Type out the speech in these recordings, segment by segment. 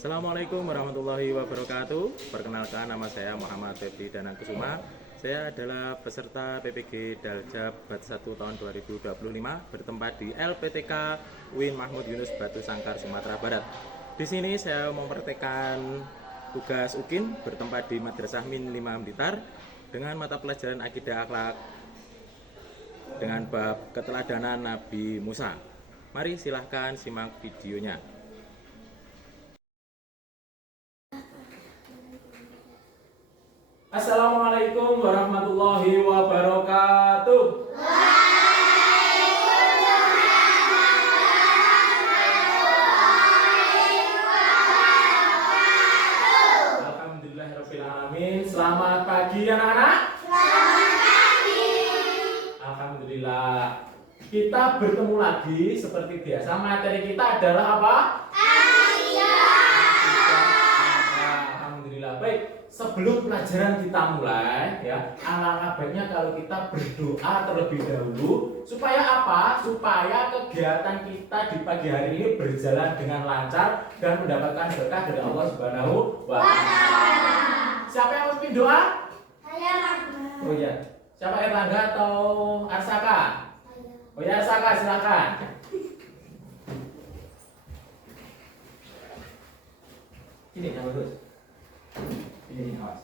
Assalamualaikum warahmatullahi wabarakatuh. Perkenalkan, nama saya Muhammad Febri Danangkusuma. Saya adalah peserta PPG Daljab Bat 1 tahun 2025 bertempat di LPTK UIN Mahmud Yunus Batu Sangkar, Sumatera Barat. Di sini saya mempraktekkan tugas UKIN bertempat di Madrasah Min 5 Blitar dengan mata pelajaran akidah akhlak dengan bab keteladanan Nabi Musa. Mari silahkan simak videonya. Assalamualaikum warahmatullahi wabarakatuh. Alhamdulillahirrahmanirrahim. Selamat pagi anak-anak. Selamat pagi. Alhamdulillah. Kita bertemu lagi seperti biasa. Materi kita adalah apa? Alhamdulillah. Baik. Sebelum pelajaran kita mulai, ya, alangkah baiknya kalau kita berdoa terlebih dahulu supaya apa? Supaya kegiatan kita di pagi hari ini berjalan dengan lancar dan mendapatkan berkah dari Allah Subhanahu wa Ta'ala. Siapa yang memimpin doa? Saya Rahma. Oh ya, siapa, Erlangga atau Arsaka? Oh ya, Arsaka, silakan. Ini yang bagus. Ini awas.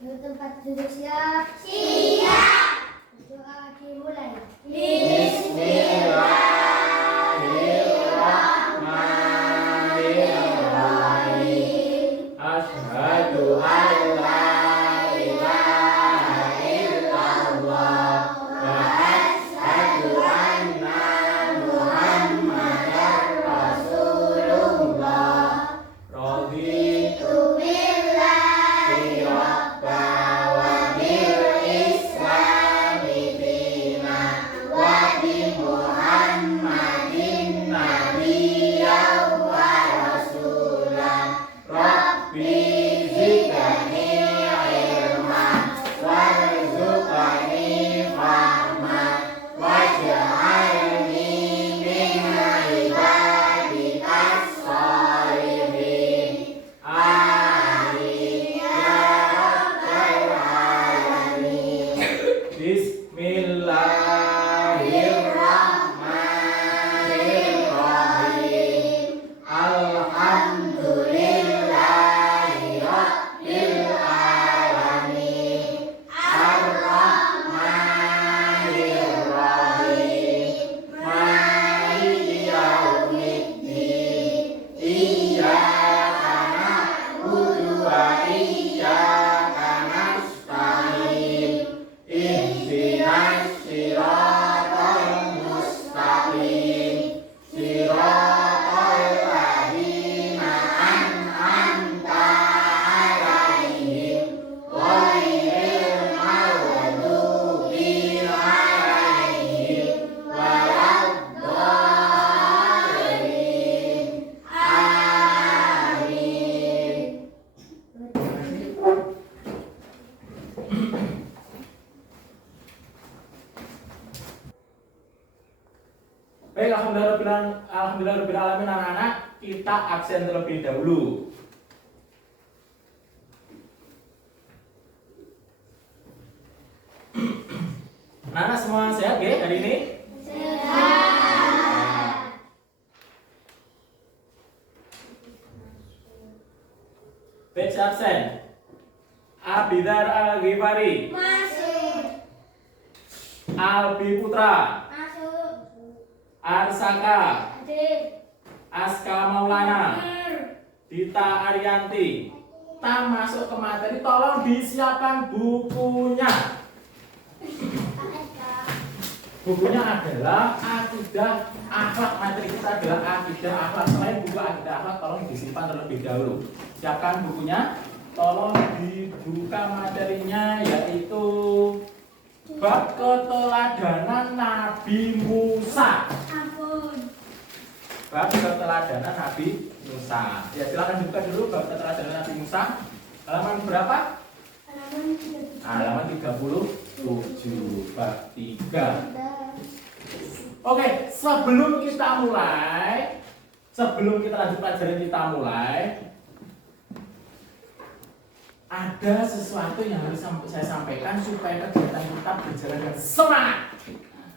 Tempat duduk siap. Siap. Doa dimulai. Bismillahirrahmanirrahim. Asyhadu an la ilaha illallah wa asyhadu anna Muhammadar Rasulullah. Raditu billahi rabba wa bil islami dina wa bi Muhammadin nabiyyan wa rasulan. Rabbi zidni ilman warzuqni fahman waj'alni min ibadikas sholihin. Amin ya rabbal alamin. Bismillahirrahmanirrahim. Alhamdulillahi rabbil alamin. Ar-Rahmanirrahim. Maliki yaumiddin. Iyyaka na'budu wa iyyaka nasta'in. Ihdinas siratal mustaqim. Siratal ladzina an'amta 'alaihim ghairil maghdubi 'alaihim waladdallin. Amin. Baik, alhamdulillahirabbil alamin anak-anak, kita absen terlebih dahulu. Anak-anak semua sehat ya hari ini? Sehat. Batch absen. Abidar Al-Ghifari, Masuk. Albi Putra, Masuk. Arsaka, Adik. Aska Maulana, Dita Arianti. Kita masuk ke materi, tolong disiapkan bukunya. Bukunya adalah akidah akhlak. Materi kita adalah akidah akhlak. Selain buku akidah akhlak, tolong disimpan terlebih dahulu. Siapkan bukunya. Tolong dibuka materinya, yaitu bab keteladanan Nabi Musa. Ampun. Bab keteladanan Nabi Musa. Ya, silakan dibuka dulu bab keteladanan Nabi Musa. Halaman berapa? Halaman 37. Halaman 37 bab 3. Oke, sebelum kita lanjut pelajaran kita mulai, ada sesuatu yang harus saya sampaikan supaya kegiatan kita berjalan dengan semangat.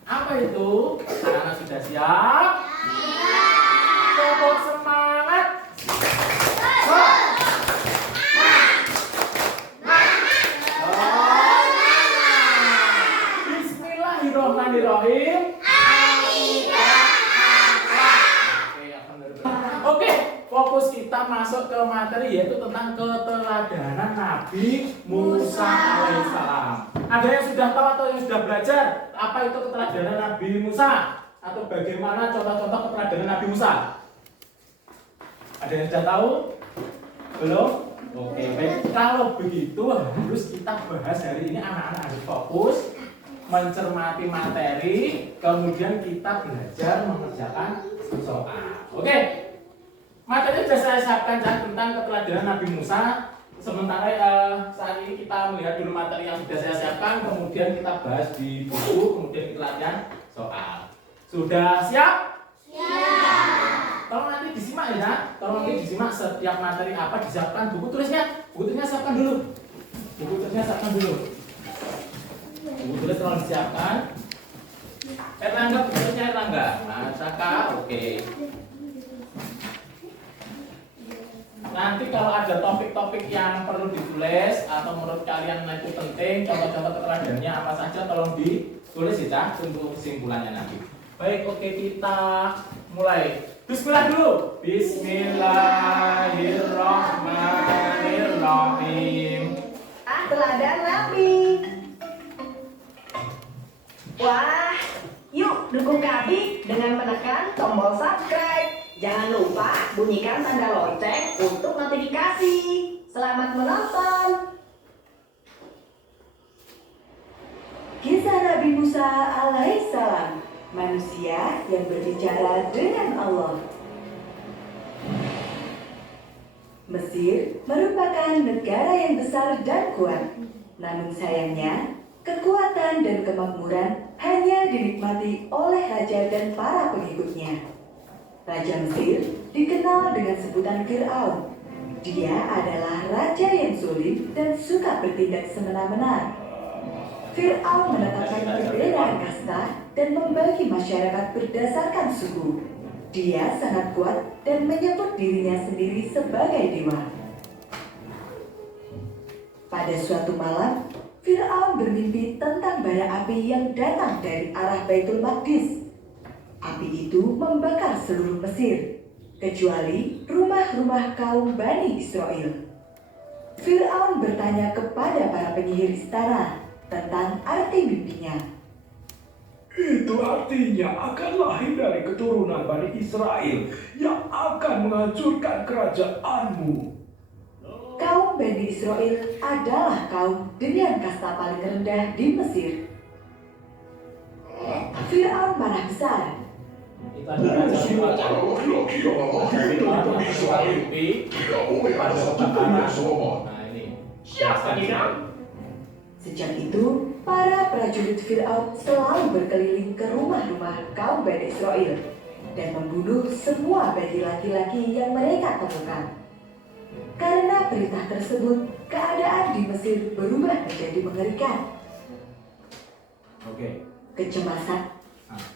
Apa itu? Anak-anak sudah siap? Tepuk semangat. Bismillahirrahmanirrahim. Oke, fokus kita masuk ke materi yaitu tentang keteladanan Nabi Musa alaihissalam. Ada yang sudah tahu atau yang sudah belajar apa itu keteladanan Nabi Musa atau bagaimana contoh-contoh keteladanan Nabi Musa? Ada yang sudah tahu? Belum? Oke, baik. Kalau begitu harus kita bahas hari ini, anak-anak harus fokus mencermati materi, kemudian kita belajar mengerjakan soal. Oke. Materi sudah saya siapkan tentang keteladanan Nabi Musa. Sementara saat ini kita melihat dulu materi yang sudah saya siapkan, kemudian kita bahas di buku, kemudian kita latihan soal. Sudah siap? Siap. Tolong nanti disimak ya. Tolong nanti disimak setiap materi apa disiapkan. Buku tulisnya siapkan dulu. Buku tulisnya siapkan dulu. Buku tulis tolong disiapkan. Erlangga, buku tulisnya Erlangga. Nah, Saka, oke. Nanti kalau ada topik-topik yang perlu ditulis atau menurut kalian itu penting, contoh-contoh keteladanannya apa saja tolong ditulis ya, untuk kesimpulannya nanti. Baik, oke, kita mulai. Bismillah dulu. Bismillahirrahmanirrahim. Teladan Nabi. Wah, yuk dukung kami dengan menekan tombol subscribe. Jangan lupa bunyikan tanda lonceng untuk notifikasi. Selamat menonton. Kisah Nabi Musa alaihissalam, manusia yang berbicara dengan Allah. Mesir merupakan negara yang besar dan kuat. Namun sayangnya, kekuatan dan kemakmuran hanya dinikmati oleh raja dan para pengikutnya. Raja Mesir dikenal dengan sebutan Fir'aun. Dia adalah raja yang sulit dan suka bertindak semena-mena. Fir'aun menetapkan perbedaan kasta dan membagi masyarakat berdasarkan suku. Dia sangat kuat dan menyebut dirinya sendiri sebagai dewa. Pada suatu malam, Fir'aun bermimpi tentang bara api yang datang dari arah Baitul Maqdis. Api itu membakar seluruh Mesir, kecuali rumah-rumah kaum Bani Israel. Fir'aun bertanya kepada para penyihir istana tentang arti mimpinya. Itu artinya akan lahir dari keturunan Bani Israel yang akan menghancurkan kerajaanmu. Kaum Bani Israel adalah kaum dengan kasta paling rendah di Mesir. Fir'aun marah besar. Itu adalah Siapa laki-laki yang mengakhiri dari Bani Israel tidak boleh ada satupun yang selamat. Nah ini. Siapa dia? Sejak itu, para prajurit Fir'aun selalu berkeliling ke rumah-rumah kaum Bani Israel dan membunuh semua bayi laki-laki yang mereka temukan. Karena perintah tersebut, keadaan di Mesir berubah menjadi mengerikan. Oke. Kecemasan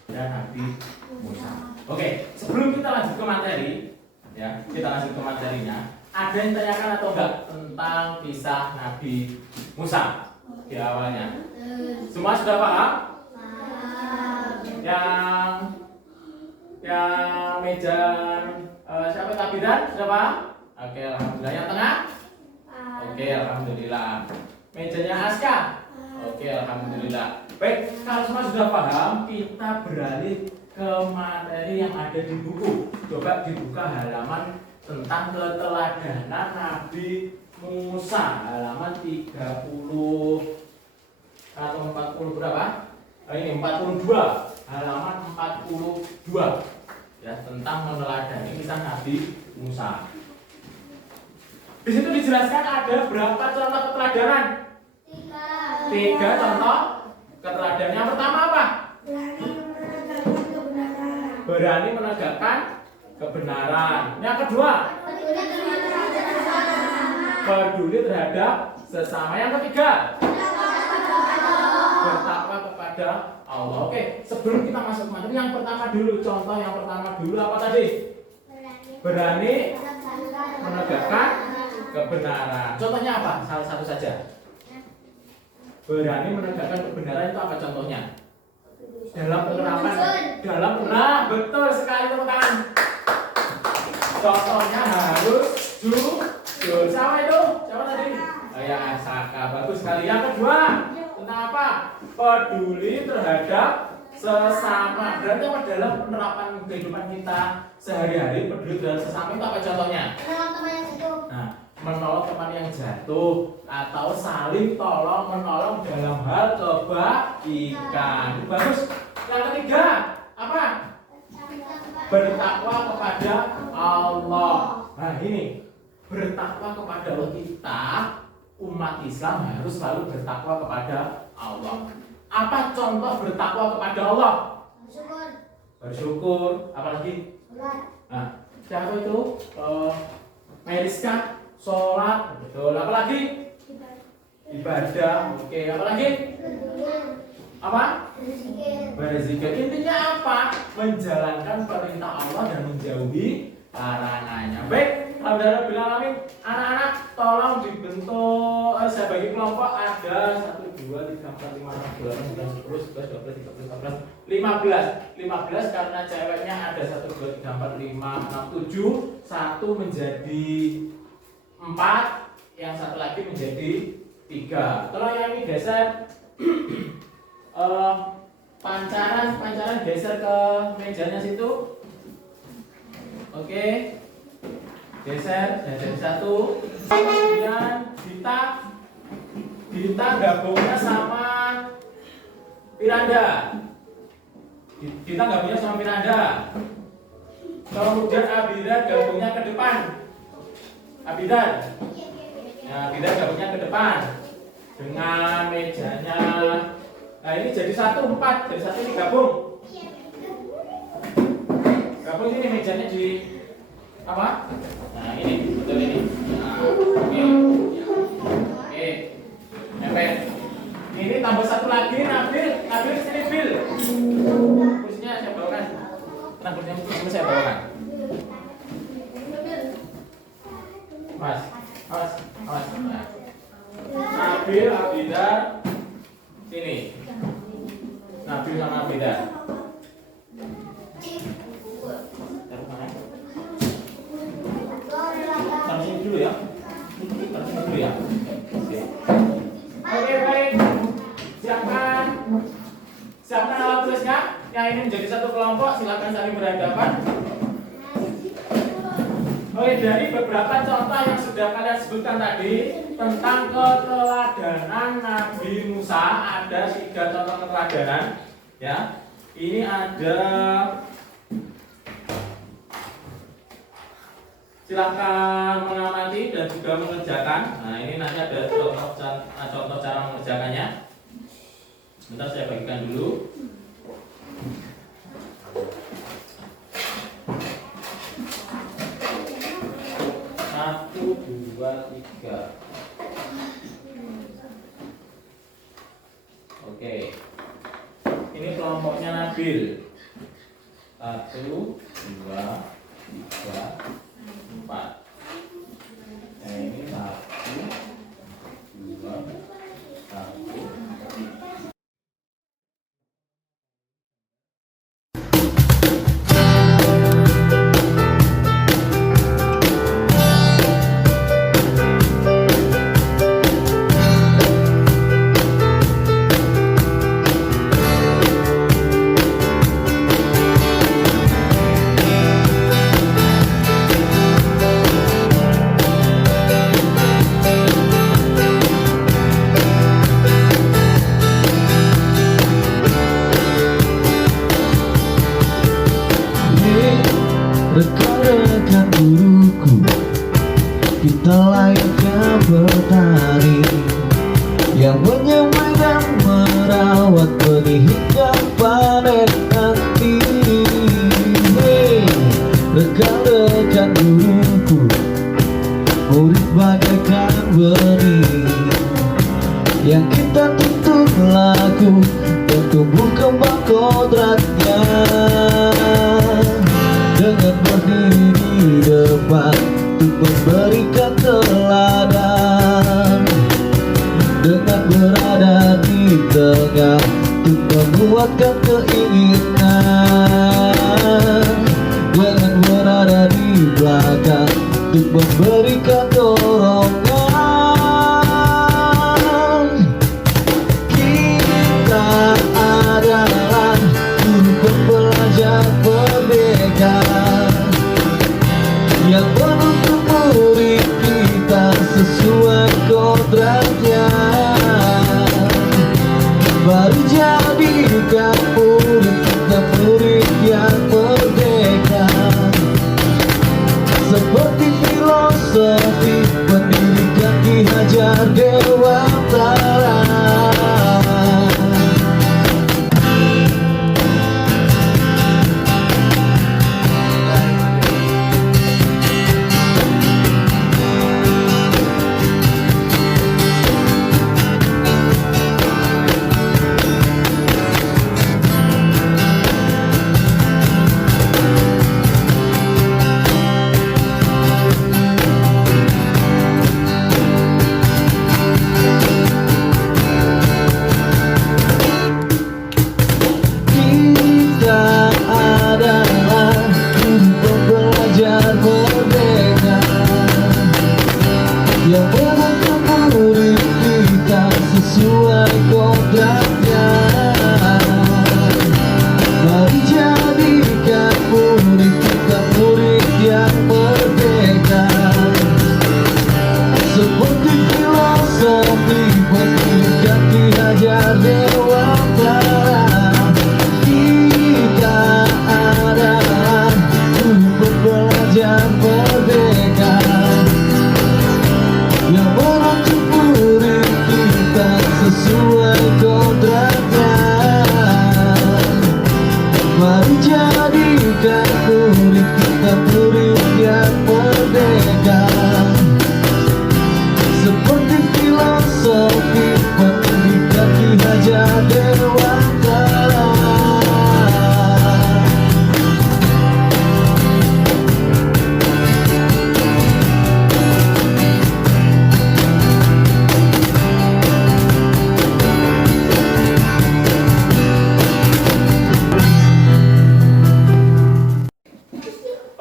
Dan Nabi Musa. Oke, sebelum kita lanjut ke materi, ya, kita lanjut ke materinya. Ada yang tanyakan atau enggak tentang kisah Nabi Musa di awalnya? Semua sudah paham? Yang meja siapa Tabidan sudah paham? Oke, alhamdulillah. Yang tengah? Oke, alhamdulillah. Mejanya Aska? Oke, alhamdulillah. Baik, kalau semua sudah paham, kita beralih ke materi yang ada di buku. Coba dibuka halaman tentang keteladanan Nabi Musa, halaman 30 atau 40 berapa? Ini 42, halaman 42. Ya, tentang meneladani kisah Nabi Musa. Di situ dijelaskan ada berapa contoh keteladanan? 3 contoh keteladanan. Yang pertama apa? berani menegakkan kebenaran. Yang kedua, peduli terhadap sesama. Yang ketiga, bertakwa kepada Allah. Oke, sebelum kita masuk ke materi, yang pertama dulu, contoh yang pertama dulu apa tadi? Berani menegakkan kebenaran. Contohnya apa? Salah satu saja. Berani menegakkan kebenaran itu apa contohnya? Dalam penerapan, betul sekali tepuk tangan. Contohnya harus jujur. Siapa itu? Siapa tadi? Ya, Saka. Bagus sekali. Yang kedua, tentang apa? Peduli terhadap sesama. Berarti apa dalam penerapan kehidupan kita sehari-hari peduli terhadap sesama itu apa contohnya? Nah, menolong teman yang jatuh atau saling tolong menolong dalam hal kebaikan. Bagus. Yang ketiga, apa? Bertakwa kepada Allah. Nah, ini bertakwa kepada Allah, kita umat Islam harus selalu bertakwa kepada Allah. Apa contoh bertakwa kepada Allah? Bersyukur. Apalagi? Nah, siapa itu? Meriska, sholat, betul. Apalagi? Ibadah. Oke, apalagi? Apa? Berzikir. Intinya apa? Menjalankan perintah Allah dan menjauhi larangannya. Baik, alhamdulillah alamin. Anak-anak tolong dibentuk, saya bagi kelompok ada 1, 2, 3, 4, 5, 6, 7, 8, 9, 10, 11, 12, 13, 14, 15 karena ceweknya ada 1, 2, 3, 4, 5, 6, 7. Satu menjadi 4, yang satu lagi menjadi 3. Tolong yang ini geser. Pancaran geser ke mejanya situ. Oke, geser dan jadi 1. Kemudian Dita gabungnya sama Piranda. Dita gabungnya sama Piranda. Kemudian Abidan gabungnya ke depan. Abidan. Nah, Abidan gabungnya ke depan dengan mejanya. Nah, ini jadi 1, 4, jadi 1 ini gabung. Gabung ini mejanya di apa? Nah, ini betul ini. Nah, oke. Nempel. Ini tambah 1 lagi, Nabil sini Bil. Kursinya saya bawakan. Tenang, kursinya saya bawakan. Mas. Nah. Nabil, Abidar, sini. Nabil sama Abidar. Taruh mana? Taruh sini dulu ya. Oke, baik. Siapkan alat tulisnya. Yang ini menjadi 1 kelompok, silakan saling berhadapan. Oke, dari beberapa contoh yang sudah kalian sebutkan tadi tentang keteladanan Nabi Musa, ada 3 contoh keteladanan. Ya, ini ada. Silakan mengamati dan juga mengerjakan. Nah, ini nanti ada contoh cara mengerjakannya. Sebentar saya bagikan dulu. Satu, 2, 3. Oke. Ini kelompoknya Nabil. 1, 2, 3, 4. Nah, ini 1, 2, 1. Rekan-rekan guruku, kita layaknya petani yang menyemai dan merawat benih hingga panen nanti. dekat guruku, murid bagaikan benih yang kita tuntut laku dan tumbuh kembang kodratnya. Dengan berdiri di depan untuk memberikan teladan, dengan berada di tengah untuk menguatkan keinginan, dengan berada di belakang untuk memberikan dorongan. Kita adalah guru pembelajar merdeka yang menuntut murid kita sesuai kodratnya. Mari jadikan murid kita murid yang merdeka, seperti filosofi pendidikan Ki Hajar Dewantara. Yang menuntut murid kita sesuai kodratnya. Mari jadikan murid kita murid yang merdeka, seperti filosofi pendidikan Ki Hajar Dewantara. Kita adalah guru pembelajar merdeka yang menuntut murid kita sesuai kodratnya. Mari jadikan murid kita murid yang merdeka, seperti filosofi pendidikan Ki Hajar Dewantara.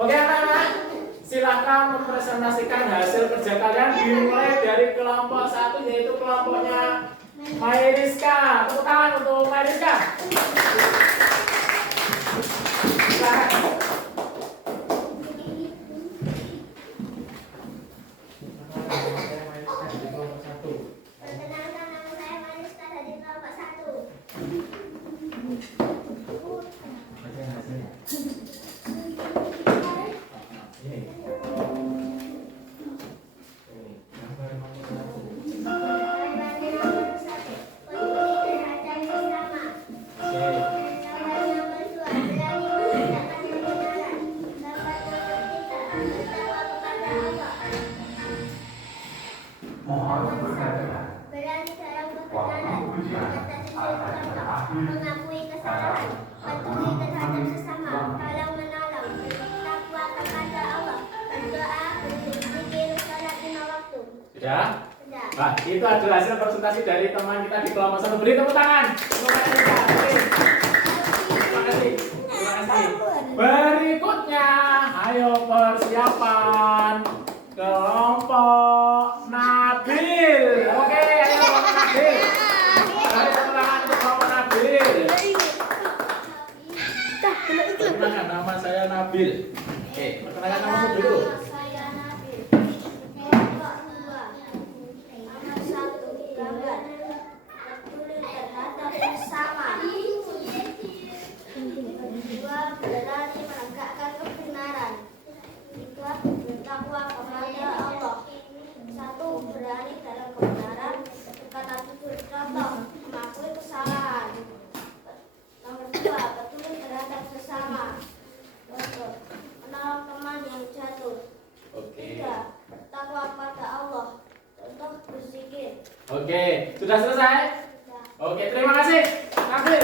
Oke anak-anak, silahkan mempresentasikan hasil kerja kalian dimulai dari kelompok 1 yaitu kelompoknya Mayriska. Tepuk tangan untuk Mayriska. Silakan. Perkenalkan, nama saya Mariska dari kelompok 1. Berani dalam kebenaran, mengakui kesalahan, patuhi terhadap sesama, saling menolong, bertakwa kepada Allah, berdoa, berzikir, salat 5 waktu. Sudah? Sudah. Nah, itu adalah hasil presentasi dari teman kita di kelompok 1. Beri tepuk tangan. Terima kasih. Terima kasih. Berikutnya, ayo persiapan kelompok Nabil. Oke, ayo kelompok Nabil. Beri tepuk tangan untuk kelompok Nabil. Perkenalkan, nama saya Nabil. Oke, perkenalkan namamu dulu. Saya Nabil. Kelompok 2. Nomor 1, gambar. Peduli terhadap sesama. 2, berani menegakkan kebenaran. 3, bertakwa kepada Allah. 1, berani dalam kebenaran, berkata jujur, contoh, mengakui kesalahan. Nomor 2, peduli terhadap sesama. Menolong teman Oke, sudah selesai? Oke, terima kasih. Takbir.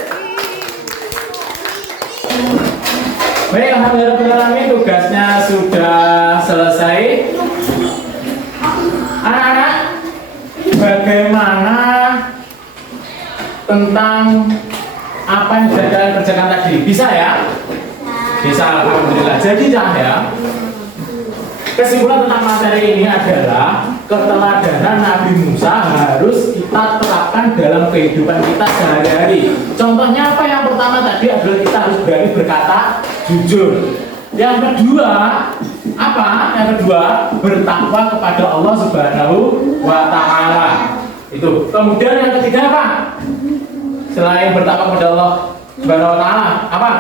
Baik, alhamdulillah tugasnya sudah selesai. Anak-anak, bagaimana tentang apa yang sudah kalian kerjakan tadi? Bisa ya? Bisa, alhamdulillah. Jadi ya, kesimpulan tentang materi ini adalah keteladanan Nabi Musa harus kita terapkan dalam kehidupan kita sehari-hari. Contohnya apa? Yang pertama tadi adalah kita harus berani berkata jujur. Yang kedua, apa? Yang kedua, bertakwa kepada Allah Subhanahu wa Ta'ala. Itu. Kemudian yang ketiga apa? Selain bertakwa kepada Allah Subhanahu wa Ta'ala, apa?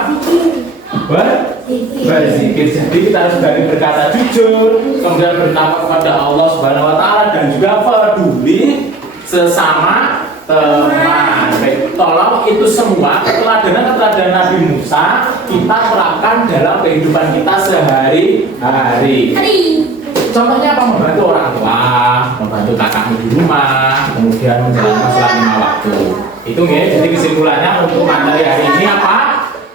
Berzikir. Jadi kita harus berani berkata jujur, kemudian bertakwa kepada Allah Subhanahu wa Ta'ala, dan juga peduli sesama teman. Baik, tolong itu semua keteladanan Nabi Musa kita terapkan dalam kehidupan kita sehari-hari. Contohnya apa? Membantu orang tua, membantu kakakmu di rumah, kemudian menjalankan sholat 5 waktu. Itu ya. Jadi kesimpulannya untuk materi hari ini apa?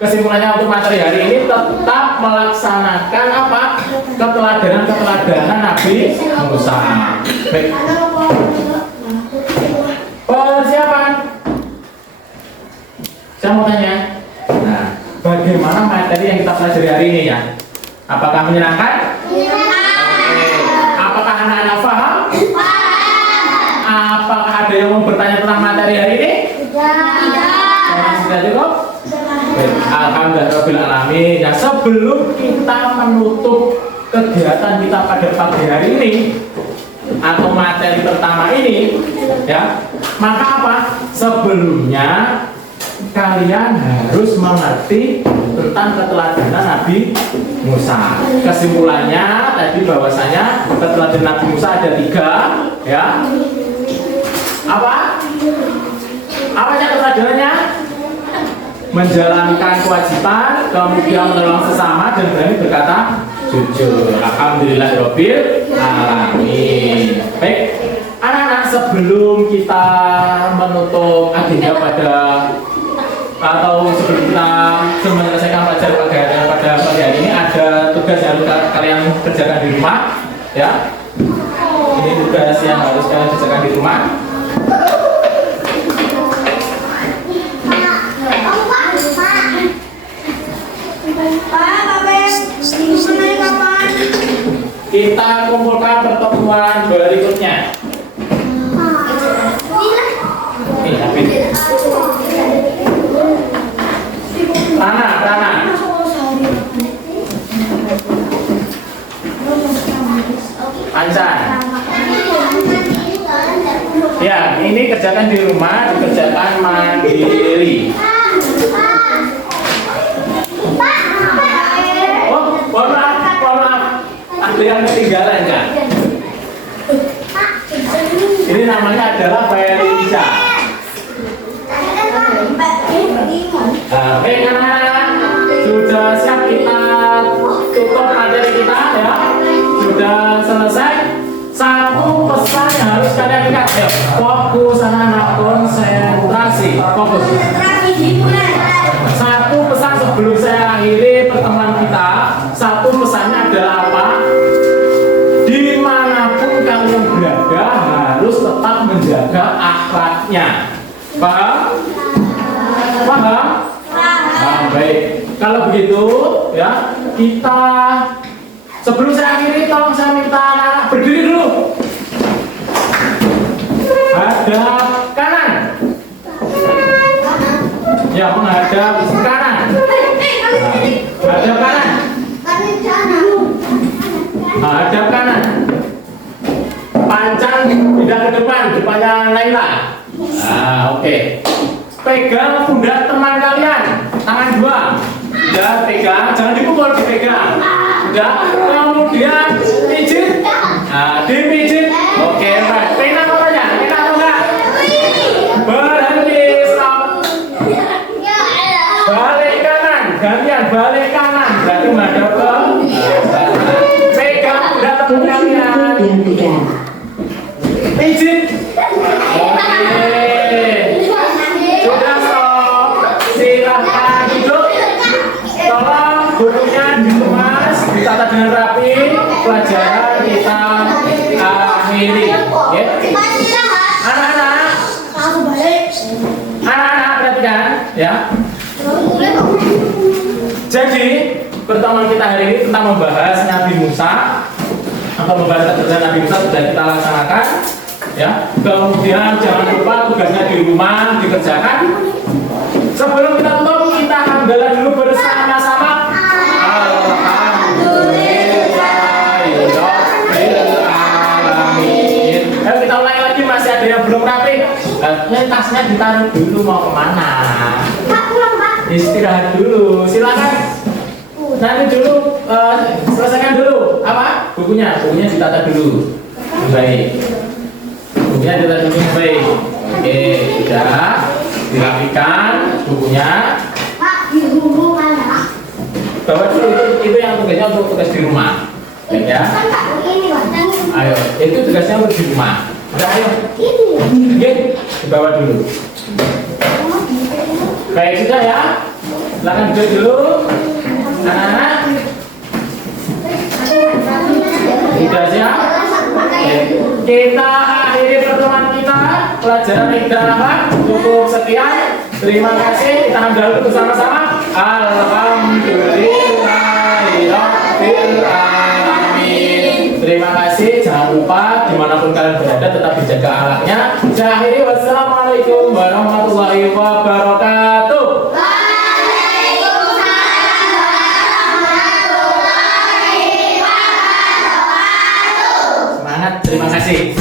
Kesimpulannya untuk materi hari ini tetap melaksanakan apa? Keteladanan Nabi Musa. Baik. Persiapan. Saya mau tanya. Nah, bagaimana materi yang kita pelajari hari ini ya? Apakah menyenangkan? Apakah anak-anak paham? Apakah ada yang mau bertanya tentang materi hari ini? Tidak. Sudah cukup? Alhamdulillahirobbilalamin. Ya, sebelum kita menutup kegiatan kita pada pagi hari ini atau materi pertama ini, ya, maka apa? Sebelumnya kalian harus mengerti tentang keteladanan Nabi Musa. Kesimpulannya tadi bahwasanya keteladanan Nabi Musa ada 3, ya. Apa? Apanya keteladanannya? Menjalankan kewajiban, kemudian menolong sesama, dan berani berkata jujur. Alhamdulillahirabbil alamin. Baik, anak-anak, sebelum kita menutup agenda atau sebelum kita menyelesaikan pelajaran pada pagi hari ini, ada tugas yang harus kalian kerjakan di rumah, ya. Ini tugas yang harus kalian kerjakan di rumah. Kita kumpulkan pertemuan berikutnya. Rana. Ansan. Ya, ini kerjakan di rumah, dikerjakan mandiri. Oh, mohon maaf. Ada yang ketinggalan kan? Ini namanya adalah Felicia. Baik, anak-anak, sudah siap kita tutup materi kita, ya? Sudah selesai. Satu pesan yang harus kalian ingat, ya. Fokus anak-anak, konsentrasi, fokus. Satu pesan sebelum saya akhiri pertemuan kita. Satu pesannya adalah apa? Dimanapun kalian berada harus tetap menjaga akhlaknya. Paham? Baik. Kalau begitu, ya, kita sebelum saya akhiri, tolong saya minta anak-anak berdiri dulu. Hadap kanan. Ya, menghadap kanan. Hadap kanan. Hadap kanan. Pancang tidak ke depan, depannya Laila. Oke. Pegang pundak teman kalian, tangan 2. Ya, pegang, jangan dipukul, dipegang. Ya, kemudian pijit. Dipijit. Oke, baik. Enak apanya? Enak atau enggak? Berhenti, stop. Balik kanan, gantian balik kanan. Berarti menghadap ke pegang pundak teman kalian. Pijit. dengan rapi, pelajaran kita akhiri. Ya. Anak-anak, anak-anak perhatikan, ya. Jadi pertemuan kita hari ini tentang membahas Nabi Musa atau membahas kerja Nabi Musa sudah kita laksanakan, ya. Kemudian jangan lupa tugasnya di rumah dikerjakan. Sebelum kita tutup, kita hamdalah dulu bersama-sama. Alhamdulillahirobbilalamin. Ayo kita ulangi lagi, masih ada yang belum rapi. Tasnya ditaruh dulu, mau kemana? Istirahat dulu, silakan. Nanti dulu selesaikan dulu apa? Bukunya ditata dulu. Baik. Bukunya ditata dulu baik. Oke, sudah dirapikan bukunya. Bawa dulu itu yang tugasnya untuk tugas di rumah. Ya. Ayo, itu tugasnya untuk di rumah. Udah, ayo. Oke, dibawa dulu. Baik, sudah ya. Silakan duduk dulu. Anak-anak. Sudah siap? Kita akhiri pertemuan kita. Pelajaran Iqra cukup sekian. Terima kasih. Kita hamdalah bersama-sama. Alhamdulillahirobbilalamin. Terima kasih. Jangan lupa dimanapun kalian berada tetap dijaga akhlaknya. Saya akhiri. Wassalamualaikum warahmatullahi wabarakatuh. Semangat. Terima kasih.